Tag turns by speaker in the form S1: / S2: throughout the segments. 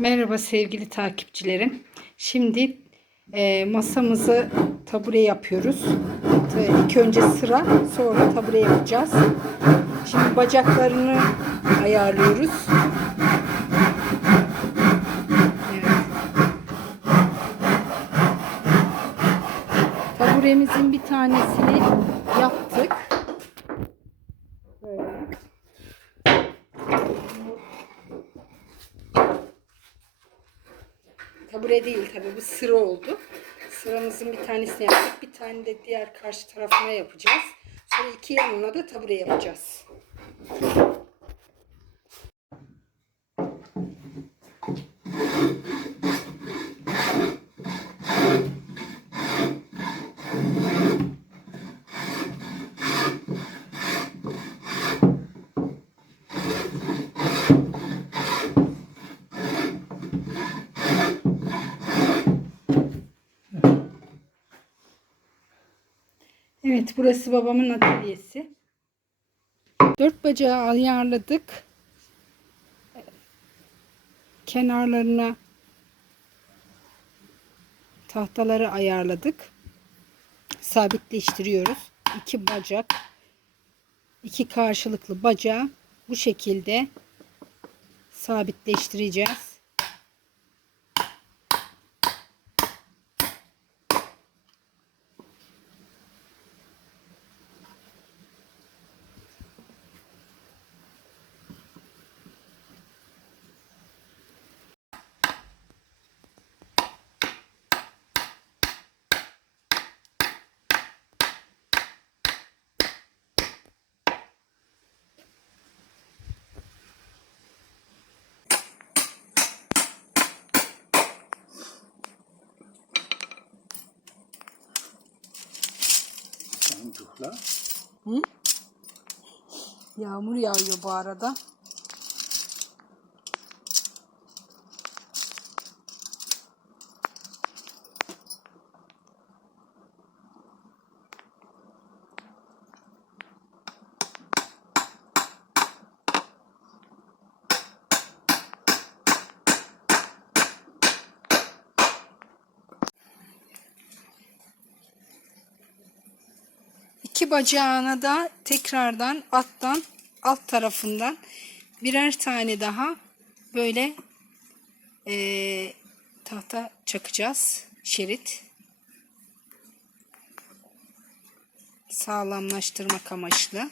S1: Merhaba sevgili takipçilerim. Şimdi e, masamızı tabure yapıyoruz. İlk önce sıra sonra tabure yapacağız. Şimdi bacaklarını ayarlıyoruz. Evet. Taburemizin bir tanesini yaptık. Böyle. Tabure değil tabii bu sıra oldu. Sıramızın bir tanesini yaptık. Bir tane de diğer karşı tarafına yapacağız. Sonra iki yanına da tabure yapacağız. Evet burası babamın atölyesi. Dört bacağı ayarladık. Kenarlarına tahtaları ayarladık. Sabitleştiriyoruz. İki bacak, iki karşılıklı bacağı bu şekilde sabitleştireceğiz.
S2: Çocuklar.
S1: Yağmur yağıyor bu arada. Bacağına da tekrardan alttan alt tarafından birer tane daha böyle eee, tahta çakacağız. Şerit. Sağlamlaştırmak amaçlı.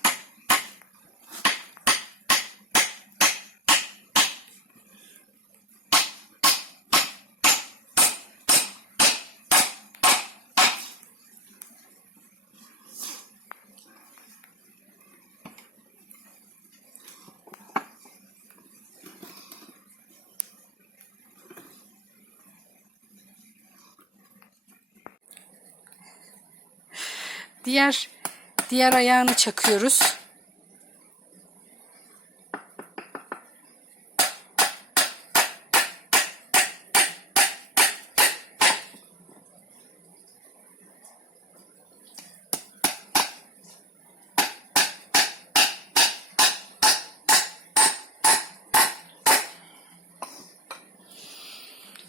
S1: Diğer diğer ayağını çakıyoruz.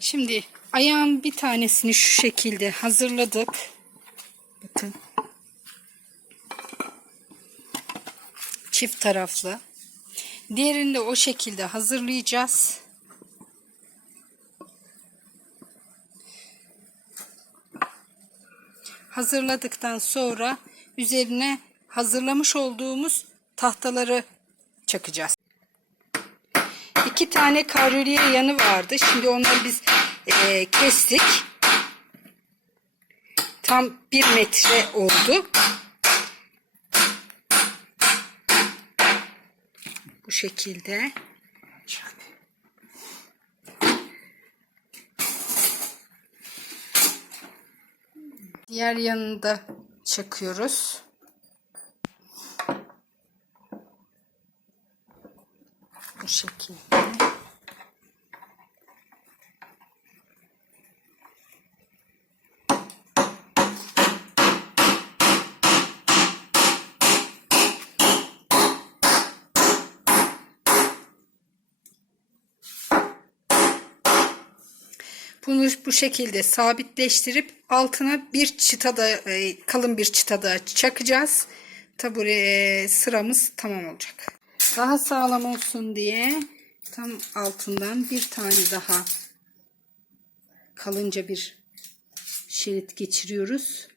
S1: Şimdi ayağın bir tanesini şu şekilde hazırladık. Bakın. Çift taraflı. Diğerini de o şekilde hazırlayacağız. Hazırladıktan sonra üzerine hazırlamış olduğumuz tahtaları çakacağız. İki tane kavroliye yanı vardı. Şimdi onları biz eee, kestik. Tam bir metre oldu. Bu şekilde. Diğer yanını da çakıyoruz. Bu şekilde. Bunu bu şekilde sabitleştirip altına bir çıta da e, kalın bir çıta da çakacağız. Tabure e, sıramız tamam olacak. Daha sağlam olsun diye tam altından bir tane daha kalınca bir şerit geçiriyoruz.